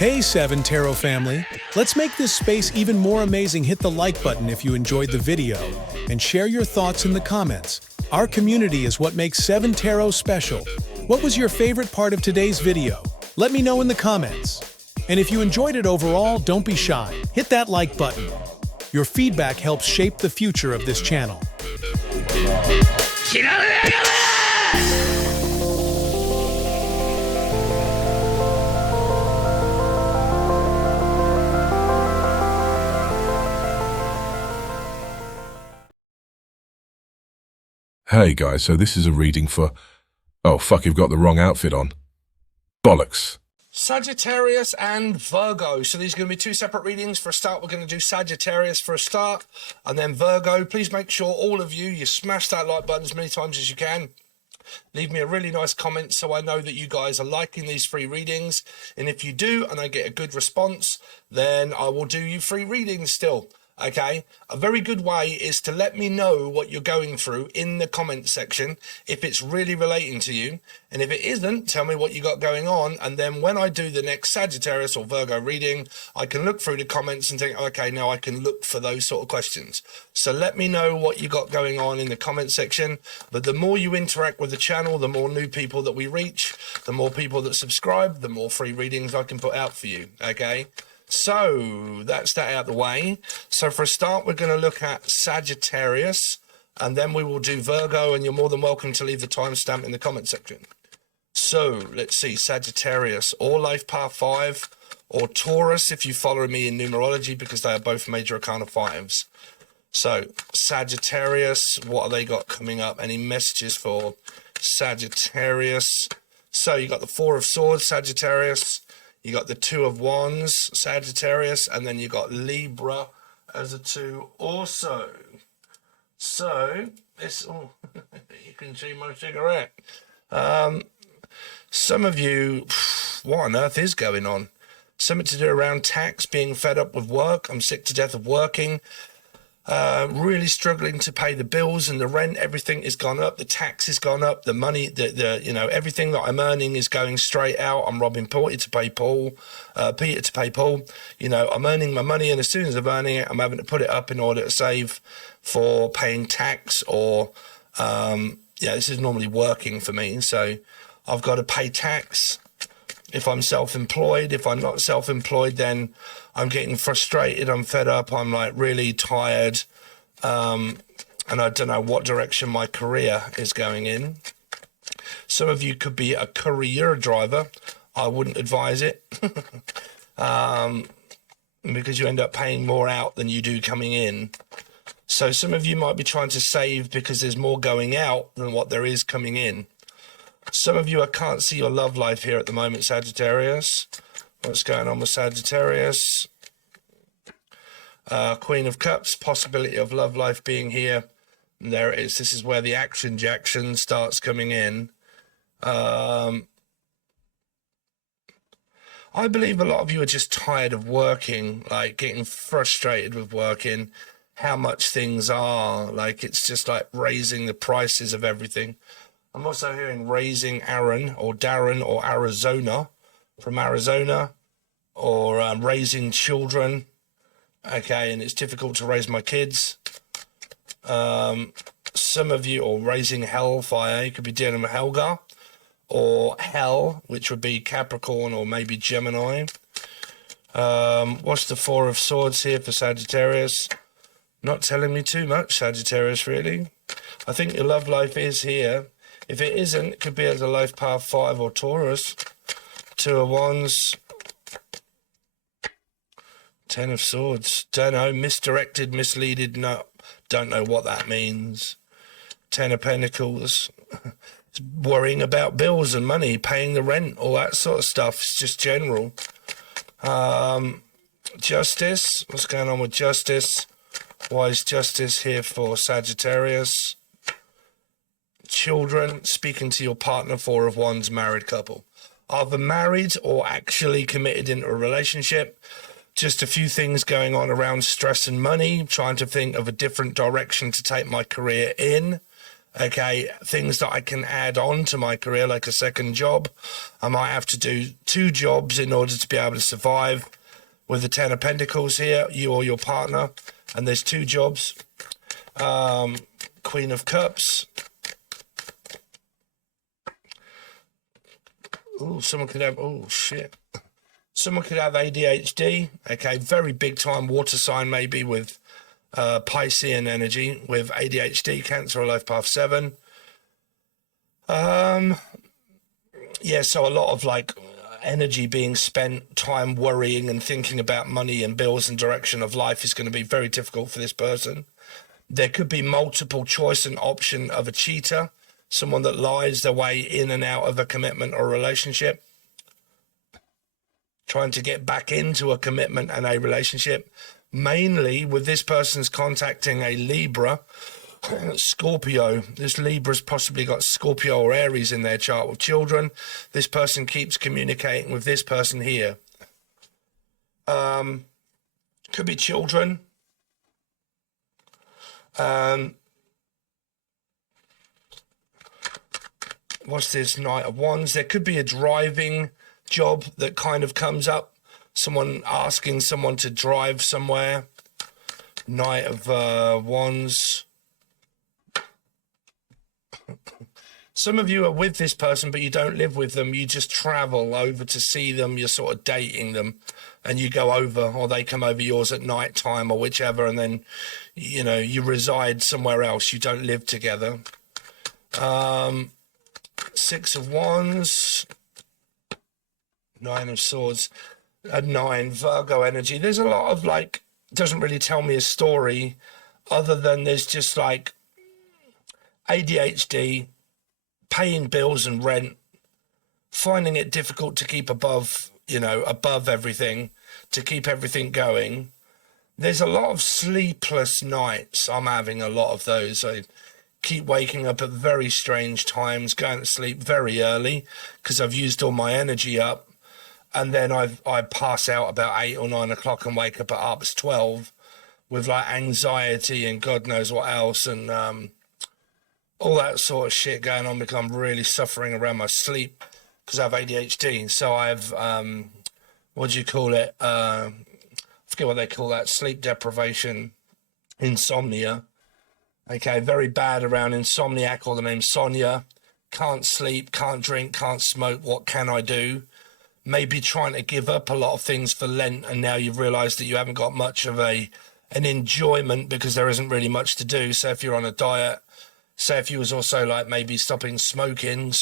Hey 7 Tarot family, let's make this space even more amazing. Hit the like button if you enjoyed the video and share your thoughts in the comments. Our community is what makes 7 Tarot special. What was your favorite part of today's video? Let me know in the comments. And if you enjoyed it overall, don't be shy. Hit that like button. Your feedback helps shape the future of this channel. Hey guys, so this is a reading for... Oh fuck, you've got the wrong outfit on. Bollocks. Sagittarius and Virgo. So these are going to be two separate readings. For a start, we're going to do Sagittarius for a start, and then Virgo. Please make sure all of you smash that like button as many times as you can. Leave me a really nice comment so I know that you guys are liking these free readings. And if you do, and I get a good response, then I will do you free readings still. Okay, a very good way is to let me know what you're going through in the comment section if it's really relating to you, and if it isn't, tell me what you got going on, and then when I do the next Sagittarius or Virgo reading, I can look through the comments and think, okay, now I can look for those sort of questions. So let me know what you got going on in the comment section. But the more you interact with the channel, the more new people that we reach, the more people that subscribe, the more free readings I can put out for you. Okay, so that's that out of the way. So for a start, we're going to look at Sagittarius, and then we will do Virgo, and you're more than welcome to leave the timestamp in the comment section. So let's see, Sagittarius, or Life Path 5, or Taurus if you follow me in numerology, because they are both major arcana 5s. So Sagittarius, what have they got coming up? Any messages for Sagittarius? So you got the Four of Swords, Sagittarius. You got the Two of Wands, Sagittarius, and then you got Libra as a 2 also. So this, oh, you can see my cigarette. Some of you, what on earth is going on? Something to do around tax, being fed up with work. I'm sick to death of working. Really struggling to pay the bills and the rent. Everything has gone up. The tax has gone up. The money, everything that I'm earning is going straight out. I'm robbing Peter to pay Paul. I'm earning my money, and as soon as I'm earning it, I'm having to put it up in order to save for paying tax. Or this is normally working for me, so I've got to pay tax if I'm self-employed. If I'm not self-employed, then I'm getting frustrated, I'm fed up, I'm like really tired, and I don't know what direction my career is going in. Some of you could be a courier driver. I wouldn't advise it, because you end up paying more out than you do coming in. So some of you might be trying to save because there's more going out than what there is coming in. Some of you, I can't see your love life here at the moment, Sagittarius. What's going on with Sagittarius? Queen of Cups, possibility of love life being here. And there it is. This is where the action jackson starts coming in. I believe a lot of you are just tired of working, like getting frustrated with working, how much things are. Like it's just like raising the prices of everything. I'm also hearing raising Aaron or Darren or Arizona, from Arizona, or raising children. Okay, and it's difficult to raise my kids. Some of you, or raising hellfire, you could be dealing with Helga, or hell, which would be Capricorn or maybe Gemini. What's the Four of Swords here for Sagittarius? Not telling me too much, Sagittarius, really. I think your love life is here. If it isn't, it could be as a Life Path 5 or Taurus. Two of Wands. 10 of Swords. Don't know. Misdirected, misleaded. No, don't know what that means. 10 of Pentacles. It's worrying about bills and money, paying the rent, all that sort of stuff. It's just general. Justice. What's going on with Justice? Why is Justice here for Sagittarius? Children, speaking to your partner, Four of Wands, married couple. Either married or actually committed into a relationship. Just a few things going on around stress and money, trying to think of a different direction to take my career in. Okay, things that I can add on to my career, like a second job. I might have to do 2 jobs in order to be able to survive. With the 10 of Pentacles here, you or your partner, and there's 2 jobs. Queen of Cups. Oh, someone could have, oh shit. Someone could have ADHD. Okay, very big time water sign maybe with Piscean energy with ADHD, Cancer or Life Path 7. Yeah, so a lot of like energy being spent, time worrying and thinking about money and bills and direction of life is going to be very difficult for this person. There could be multiple choice and option of a cheater, someone that lies their way in and out of a commitment or relationship, trying to get back into a commitment and a relationship. Mainly with this person's contacting a Libra, Scorpio. This Libra's possibly got Scorpio or Aries in their chart with children. This person keeps communicating with this person here. Could be children. What's this? Knight of Wands. There could be a driving job that kind of comes up. Someone asking someone to drive somewhere. Knight of Wands. Some of you are with this person, but you don't live with them. You just travel over to see them. You're sort of dating them, and you go over, or they come over yours at night time or whichever, and then, you know, you reside somewhere else. You don't live together. 6 of Wands. 9 of Swords. A 9, Virgo energy. There's a lot of like, doesn't really tell me a story other than there's just like ADHD, paying bills and rent, finding it difficult to keep above, you know, above everything, to keep everything going. There's a lot of sleepless nights. I'm having a lot of those. I keep waking up at very strange times, going to sleep very early because I've used all my energy up. And then I pass out about 8 or 9 o'clock and wake up at 12 with like anxiety and God knows what else. And all that sort of shit going on because I'm really suffering around my sleep because I have ADHD. So I have, what do you call it? I forget what they call that, sleep deprivation, insomnia. Okay, very bad around insomniac, or the name Sonia. Can't sleep, can't drink, can't smoke. What can I do? Maybe trying to give up a lot of things for Lent, and now you've realised that you haven't got much of an enjoyment because there isn't really much to do. So if you're on a diet, say if you was also like maybe stopping smoking,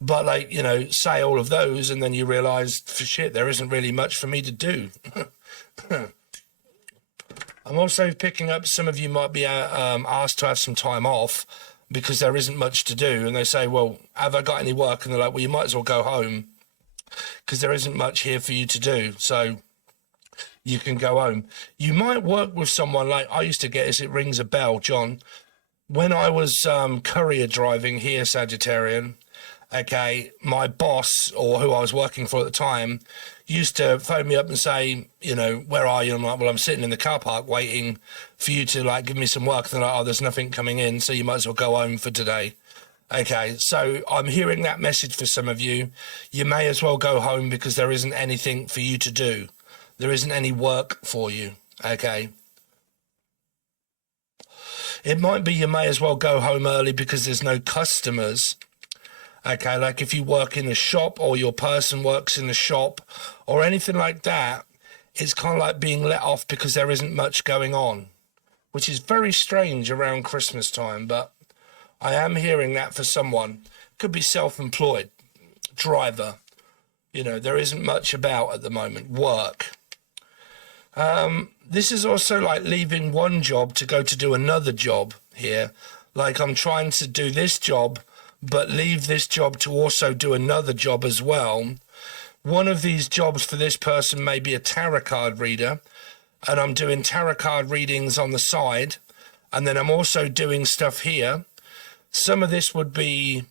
but like, you know, say all of those and then you realise, for shit, there isn't really much for me to do. I'm also picking up, some of you might be asked to have some time off because there isn't much to do. And they say, well, have I got any work? And they're like, well, you might as well go home because there isn't much here for you to do. So you can go home. You might work with someone like I used to get, as it rings a bell, John. When I was courier driving here, Sagittarian, okay, my boss, or who I was working for at the time, used to phone me up and say, you know, where are you? And I'm like, well, I'm sitting in the car park waiting for you to like give me some work. And they're like, oh, there's nothing coming in, so you might as well go home for today. Okay, so I'm hearing that message for some of you. You may as well go home because there isn't anything for you to do. There isn't any work for you, okay? It might be you may as well go home early because there's no customers. Okay, like if you work in a shop or your person works in a shop or anything like that, it's kind of like being let off because there isn't much going on, which is very strange around Christmas time, but I am hearing that for someone. Could be self-employed, driver. You know, there isn't much about at the moment. Work. This is also like leaving one job to go to do another job here. Like I'm trying to do this job, but leave this job to also do another job as well. One of these jobs for this person may be a tarot card reader, and I'm doing tarot card readings on the side, and then I'm also doing stuff here. Some of this would be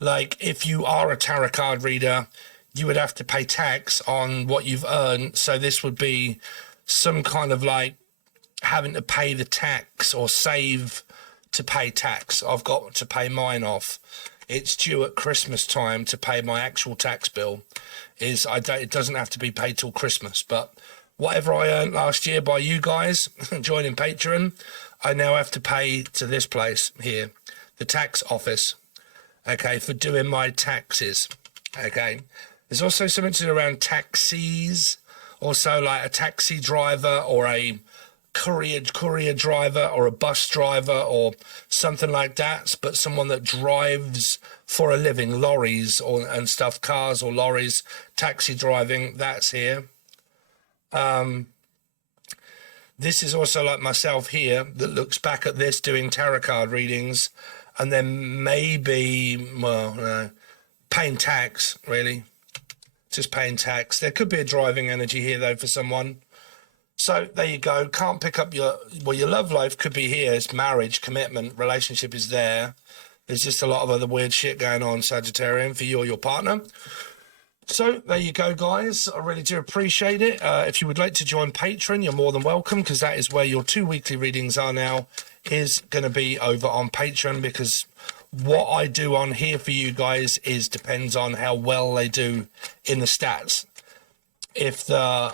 like, if you are a tarot card reader, you would have to pay tax on what you've earned. So this would be some kind of like having to pay the tax or save to pay tax. I've got to pay mine off. It's due at Christmas time to pay my actual tax bill. It doesn't have to be paid till Christmas, but whatever I earned last year by you guys joining Patreon, I now have to pay to this place here, the tax office, okay, for doing my taxes, okay. There's also something to do around taxis, also like a taxi driver or a courier driver or a bus driver or something like that, but someone that drives for a living, lorries and stuff, cars or lorries, taxi driving, that's here. This is also like myself here that looks back at this doing tarot card readings and then maybe, paying tax, really. Just paying tax. There could be a driving energy here, though, for someone. So there you go. Can't pick up your love life could be here. It's marriage, commitment, relationship is there. There's just a lot of other weird shit going on, Sagittarian, for you or your partner. So there you go, guys. I really do appreciate it. If you would like to join Patreon, you're more than welcome, because that is where your 2 weekly readings are now, is going to be over on Patreon, because what I do on here for you guys depends on how well they do in the stats. If the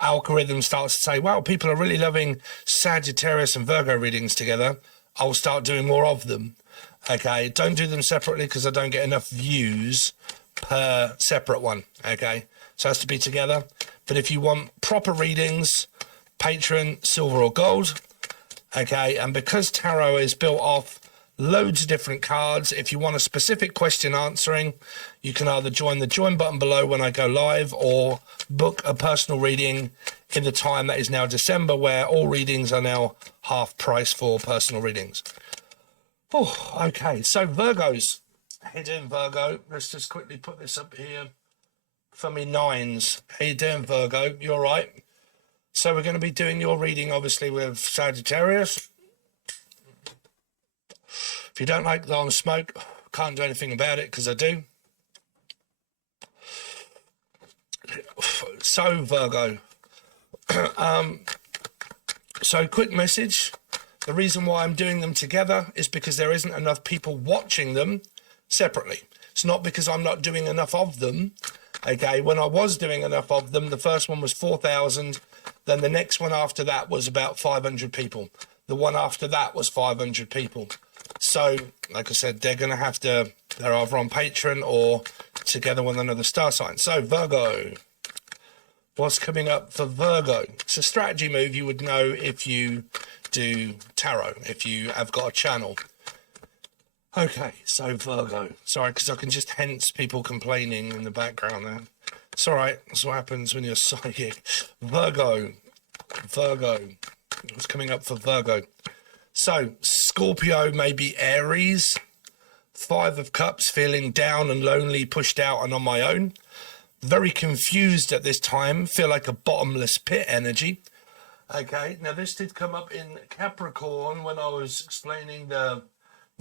algorithm starts to say, wow, people are really loving Sagittarius and Virgo readings together, I'll start doing more of them. Okay, don't do them separately because I don't get enough views per separate one. Okay, so it has to be together. But if you want proper readings, Patreon, silver or gold. Okay, and because tarot is built off loads of different cards, if you want a specific question answering, you can either join the join button below when I go live or book a personal reading in the time that is now December, where all readings are now half price for personal readings. Oh, okay, so Virgos, head in Virgo. Let's just quickly put this up here for me nines. How you doing, Virgo? You all right? So we're going to be doing your reading, obviously, with Sagittarius. If you don't like that on smoke, can't do anything about it because I do. So, Virgo. So, quick message. The reason why I'm doing them together is because there isn't enough people watching them separately. It's not because I'm not doing enough of them. Okay, when I was doing enough of them, the first one was 4,000. Then the next one after that was about 500 people. The one after that was 500 people. So, like I said, they're either on Patreon or together with another star sign. So, Virgo. What's coming up for Virgo? It's a strategy move you would know if you do tarot, if you have got a channel. Okay, so Virgo. Sorry, because I can just sense people complaining in the background there. It's all right. That's what happens when you're psychic. Virgo. What's coming up for Virgo? So, Scorpio, maybe Aries. 5 of Cups, feeling down and lonely, pushed out and on my own. Very confused at this time, feel like a bottomless pit energy. Okay, now this did come up in Capricorn when I was explaining the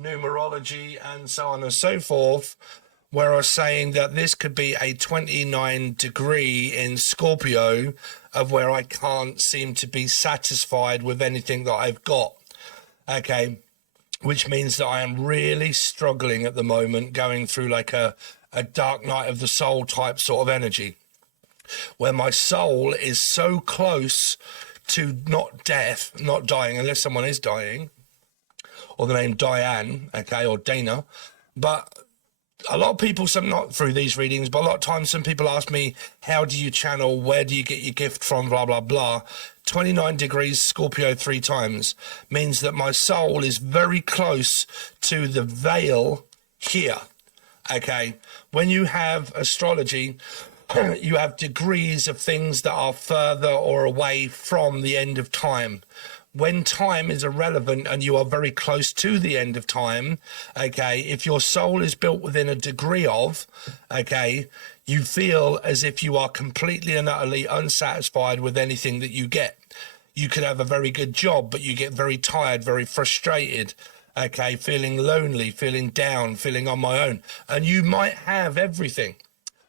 numerology and so on and so forth, where I was saying that this could be a 29 degree in Scorpio of where I can't seem to be satisfied with anything that I've got. Okay, which means that I am really struggling at the moment, going through like a dark night of the soul type sort of energy, where my soul is so close to not death, not dying, unless someone is dying, or the name Diane, okay, or Dana. But a lot of people, some not through these readings, but a lot of times some people ask me, how do you channel, where do you get your gift from, blah, blah, blah. 29 degrees Scorpio 3 times means that my soul is very close to the veil here. Okay, when you have astrology, you have degrees of things that are further or away from the end of time. When time is irrelevant and you are very close to the end of time, okay, if your soul is built within a degree of, okay, you feel as if you are completely and utterly unsatisfied with anything that you get. You could have a very good job, but you get very tired, very frustrated. Okay, feeling lonely, feeling down, feeling on my own. And you might have everything,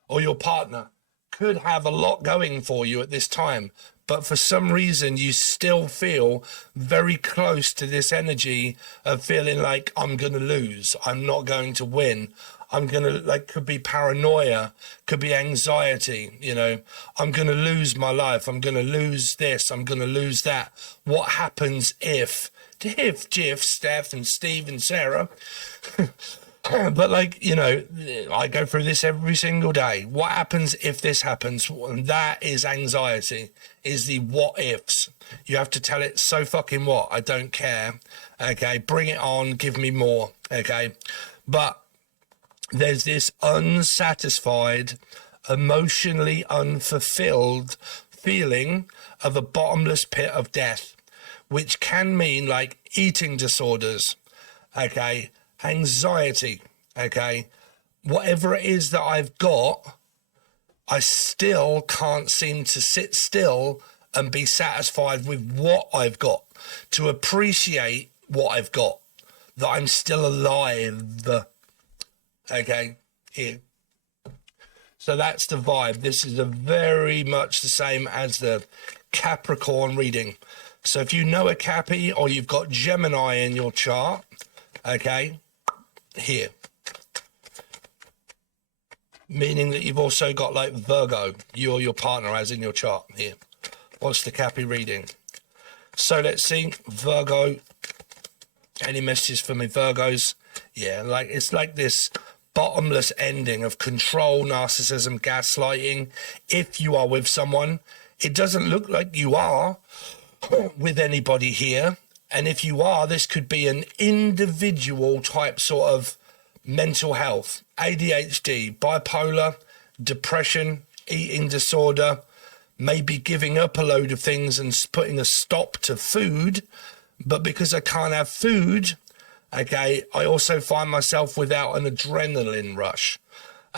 or your partner could have a lot going for you at this time, but for some reason you still feel very close to this energy of feeling like I'm going to lose, I'm not going to win, I'm going to, like, could be paranoia, could be anxiety, you know, I'm going to lose my life, I'm going to lose this, I'm going to lose that. What happens if Jiff, Steph and Steve and Sarah, but, like, you know, I go through this every single day. What happens if this happens? And that is anxiety, is the what ifs. You have to tell it, so fucking what? I don't care. Okay, bring it on, give me more. Okay, but there's this unsatisfied, emotionally unfulfilled feeling of a bottomless pit of death, which can mean like eating disorders, okay, anxiety, okay, whatever it is that I've got, I still can't seem to sit still and be satisfied with what I've got, to appreciate what I've got, that I'm still alive, okay, here. So that's the vibe. This is a very much the same as the Capricorn reading. So if you know a Cappy or you've got Gemini in your chart, okay, here, meaning that you've also got like Virgo, you or your partner as in your chart here. What's the Cappy reading? So let's see, Virgo, any messages for me Virgos? Yeah, like it's like this bottomless ending of control, narcissism, gaslighting. If you are with someone, it doesn't look like you are with anybody here. And if you are, this could be an individual type sort of mental health, ADHD, bipolar, depression, eating disorder, maybe giving up a load of things and putting a stop to food. But because I can't have food, okay, I also find myself without an adrenaline rush.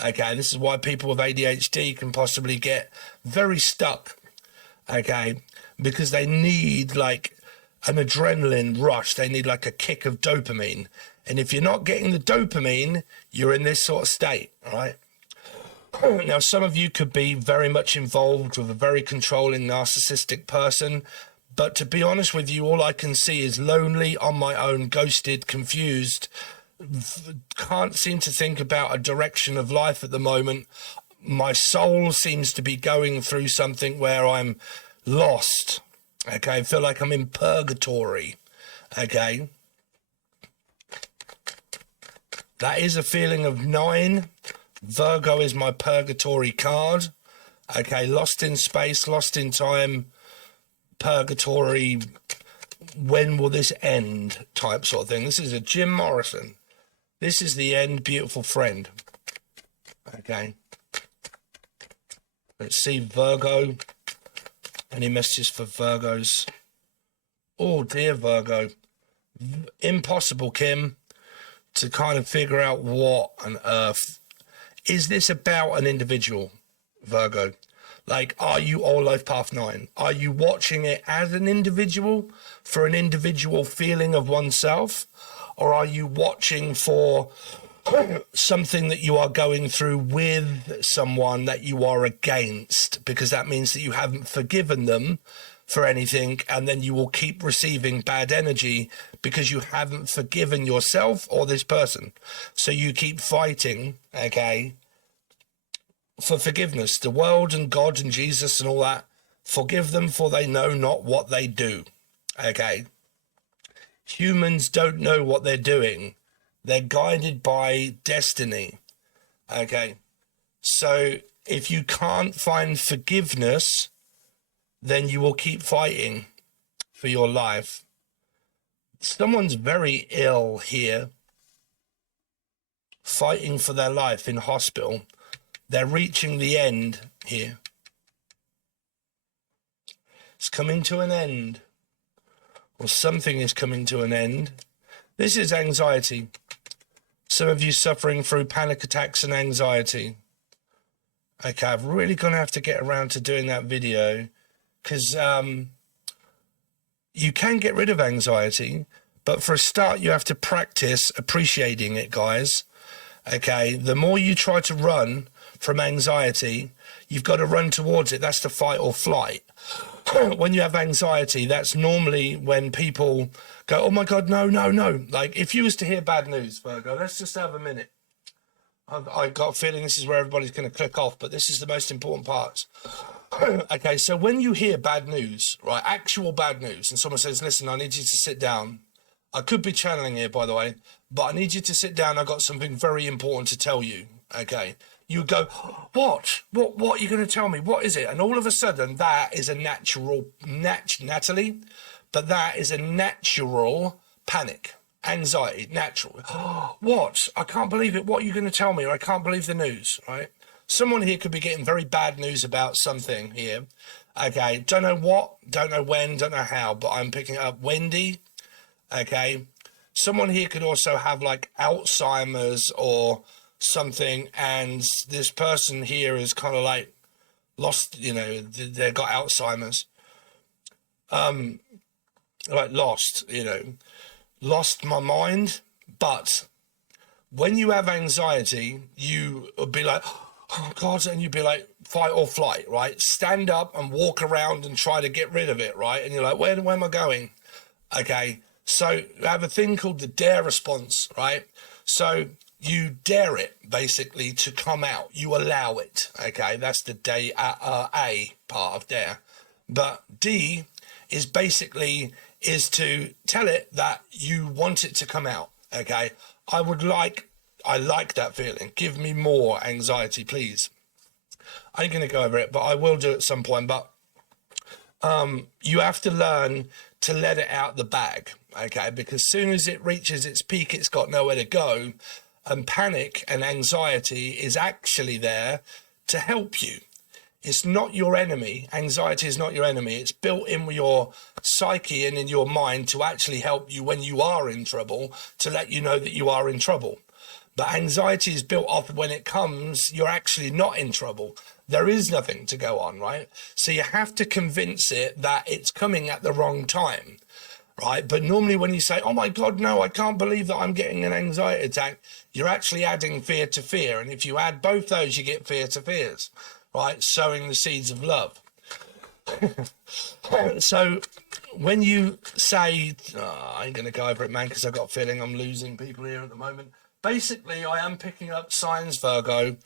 Okay, this is why people with ADHD can possibly get very stuck, okay, because they need like an adrenaline rush. They need like a kick of dopamine. And if you're not getting the dopamine, you're in this sort of state, right? Now, some of you could be very much involved with a very controlling, narcissistic person. But to be honest with you, all I can see is lonely, on my own, ghosted, confused, can't seem to think about a direction of life at the moment. My soul seems to be going through something where I'm lost. Okay, I feel like I'm in purgatory. Okay. That is a feeling of 9. Virgo is my purgatory card. Okay, lost in space, lost in time, purgatory, when will this end type sort of thing. This is a Jim Morrison. This is the end, beautiful friend. Okay. Let's see, Virgo. Any messages for Virgos? Oh, dear Virgo. Impossible, Kim, to kind of figure out what on earth. Is this about an individual, Virgo? Like, are you all life path 9? Are you watching it as an individual for an individual feeling of oneself? Or are you watching for something that you are going through with someone that you are against? Because that means that you haven't forgiven them for anything, and then you will keep receiving bad energy because you haven't forgiven yourself or this person. So you keep fighting, okay, for forgiveness. The world and God and Jesus and all that, forgive them for they know not what they do. Okay. Humans don't know what they're doing. They're guided by destiny. Okay. So if you can't find forgiveness, then you will keep fighting for your life. Someone's very ill here, fighting for their life in hospital. They're reaching the end here. It's coming to an end, or something is coming to an end. This is anxiety. Some of you suffering through panic attacks and anxiety. Okay, I'm really going to have to get around to doing that video, because you can get rid of anxiety, but for a start, you have to practice appreciating it, guys. Okay, the more you try to run from anxiety, you've got to run towards it. That's the fight or flight. When you have anxiety, that's normally when people go, oh my God, no, no, no. Like if you was to hear bad news, Virgo, let's just have a minute. I got a feeling this is where everybody's going to click off, but this is the most important part. Okay, so when you hear bad news, right, actual bad news, and someone says, listen, I need you to sit down. I could be channeling here, by the way, but I need you to sit down. I've got something very important to tell you, okay? You go, what? What are you going to tell me? What is it? And all of a sudden, that is a Natalie, but that is a natural panic. Anxiety, natural. What? I can't believe it. What are you going to tell me? Or I can't believe the news, right? Someone here could be getting very bad news about something here. Okay, don't know what, don't know when, don't know how, but I'm picking up Wendy. Okay, someone here could also have like Alzheimer's or something, and this person here is kind of like lost, you know, they've got Alzheimer's. Like lost, you know. Lost my mind. But when you have anxiety, you would be like, oh God, and you'd be like fight or flight, right? Stand up and walk around and try to get rid of it, right? And you're like, where am I going? Okay, so you have a thing called the dare response, right? So you dare it basically to come out. You allow it, okay? That's the A part of dare. But D is basically is to tell it that you want it to come out, okay? I like that feeling. Give me more anxiety, please. I ain't going to go over it, but I will do it at some point. But you have to learn to let it out the bag, okay? Because as soon as it reaches its peak, it's got nowhere to go. And panic and anxiety is actually there to help you. It's not your enemy. Anxiety is not your enemy. It's built in with your psyche and in your mind to actually help you when you are in trouble, to let you know that you are in trouble. But anxiety is built off when it comes, you're actually not in trouble. There is nothing to go on, right? So you have to convince it that it's coming at the wrong time, right? But normally when you say, oh my God, no, I can't believe that I'm getting an anxiety attack, you're actually adding fear to fear. And if you add both those, you get fear to fears, right? Sowing the seeds of love. So when you say, I ain't going to go over it, man, because I've got a feeling I'm losing people here at the moment. Basically, I am picking up signs, Virgo,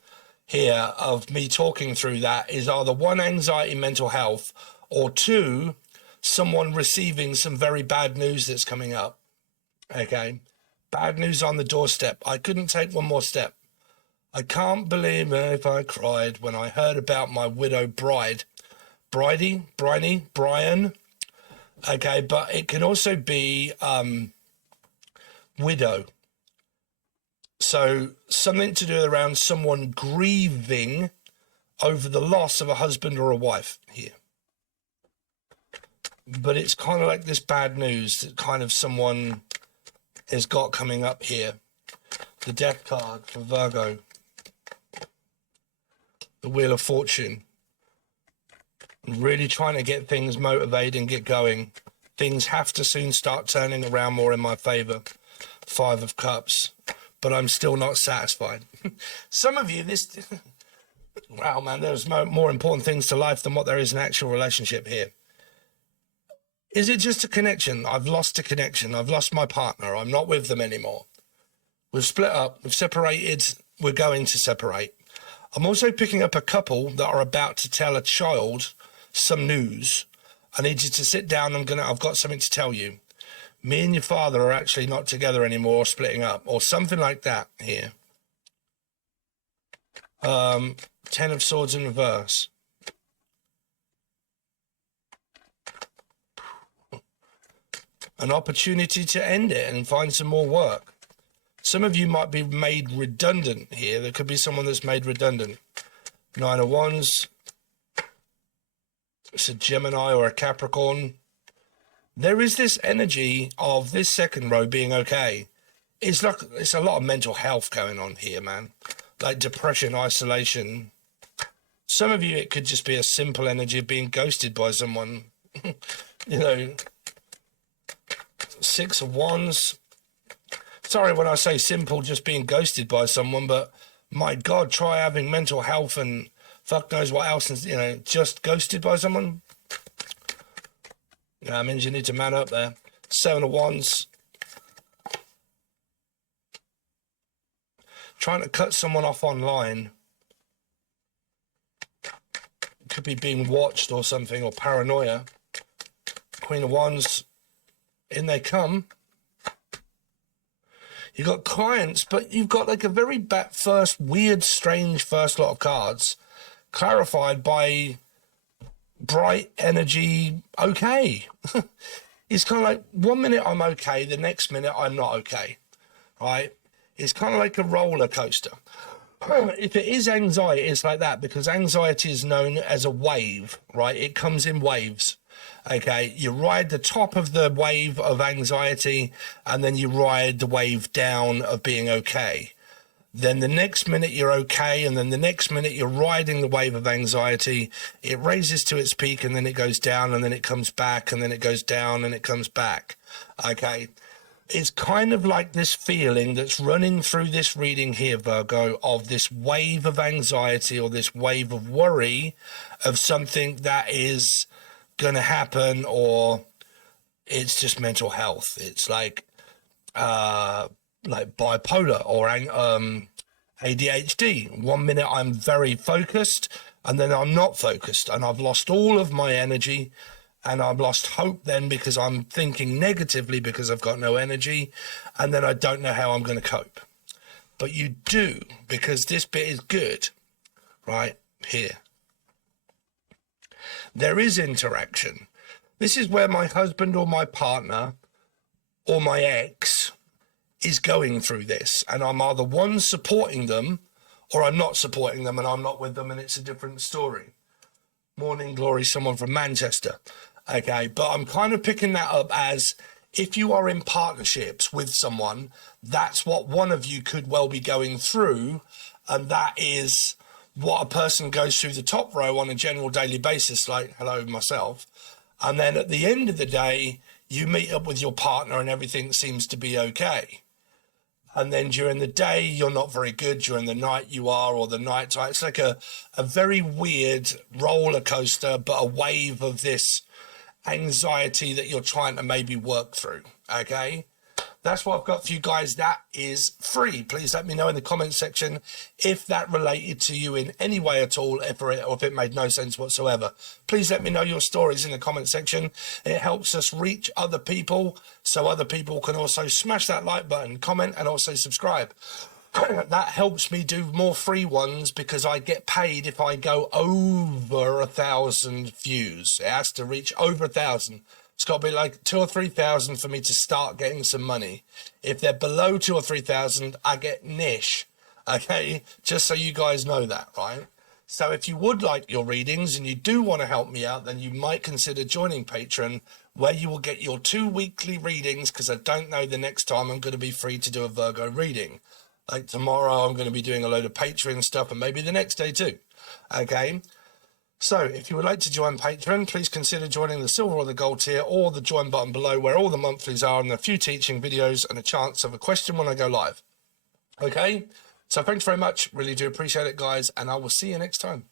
here of me talking through that is either one, anxiety, mental health, or two, someone receiving some very bad news that's coming up. Okay. Bad news on the doorstep. I couldn't take one more step. I can't believe if I cried when I heard about my widow bride. Brian. Okay, but it can also be widow. So something to do around someone grieving over the loss of a husband or a wife here. But it's kind of like this bad news that kind of someone has got coming up here. The death card for Virgo. The Wheel of Fortune. Really trying to get things motivated and get going. Things have to soon start turning around more in my favor. 5 of Cups. But I'm still not satisfied. Some of you, wow, man, there's more important things to life than what there is in actual relationship here. Is it just a connection? I've lost a connection. I've lost my partner. I'm not with them anymore. We've split up. We've separated. We're going to separate. I'm also picking up a couple that are about to tell a child some news. I need you to sit down. I've got something to tell you. Me and your father are actually not together anymore, or splitting up, or something like that here. 10 of Swords in reverse. An opportunity to end it and find some more work. Some of you might be made redundant here. There could be someone that's made redundant. 9 of Wands. It's a Gemini or a Capricorn. There is this energy of this second row being okay. It's a lot of mental health going on here, man. Like depression, isolation. Some of you, it could just be a simple energy of being ghosted by someone. You know, 6 of Wands. Sorry when I say simple, just being ghosted by someone, but my God, try having mental health and fuck knows what else, and, you know, just ghosted by someone. That means you need to man up there. 7 of Wands. Trying to cut someone off online. Could be being watched or something, or paranoia. Queen of Wands. In they come. You've got clients, but you've got like a very first, weird, strange first lot of cards clarified by bright energy, okay. It's kind of like 1 minute I'm okay, the next minute I'm not okay, right? It's kind of like a roller coaster. If it is anxiety, it's like that, because anxiety is known as a wave, right? It comes in waves. Okay, you ride the top of the wave of anxiety, and then you ride the wave down of being okay. Then the next minute you're okay, and then the next minute you're riding the wave of anxiety. It raises to its peak, and then it goes down, and then it comes back, and then it goes down, and it comes back. Okay, it's kind of like this feeling that's running through this reading here, Virgo, of this wave of anxiety or this wave of worry of something that is going to happen, or it's just mental health. It's like bipolar or ADHD. 1 minute I'm very focused, and then I'm not focused, and I've lost all of my energy, and I've lost hope then because I'm thinking negatively because I've got no energy, and then I don't know how I'm going to cope. But you do, because this bit is good, right here. There is interaction. This is where my husband or my partner or my ex is going through this, and I'm either one supporting them or I'm not supporting them and I'm not with them, and it's a different story. Morning glory, someone from Manchester. Okay, but I'm kind of picking that up as if you are in partnerships with someone, that's what one of you could well be going through, and that is what a person goes through the top row on a general daily basis, like hello, myself. And then at the end of the day, you meet up with your partner and everything seems to be okay. And then during the day, you're not very good. During the night, you are, or the night time. It's like a very weird roller coaster, but a wave of this anxiety that you're trying to maybe work through. Okay? That's what I've got for you guys. That is free. Please let me know in the comment section if that related to you in any way at all, or if it made no sense whatsoever. Please let me know your stories in the comment section. It helps us reach other people, so other people can also smash that like button, comment, and also subscribe. That helps me do more free ones, because I get paid if I go over 1,000 views. It has to reach over 1,000. It's got to be like 2,000 or 3,000 for me to start getting some money. If they're below 2,000 or 3,000, I get niche. Okay, just so you guys know that, right? So if you would like your readings and you do want to help me out, then you might consider joining Patreon, where you will get your 2 weekly readings, because I don't know the next time I'm going to be free to do a Virgo reading. Like tomorrow, I'm going to be doing a load of Patreon stuff, and maybe the next day too. Okay. So if you would like to join Patreon, please consider joining the silver or the gold tier, or the join button below, where all the monthlies are, and a few teaching videos and a chance of a question when I go live. Okay, so thanks very much. Really do appreciate it, guys, and I will see you next time.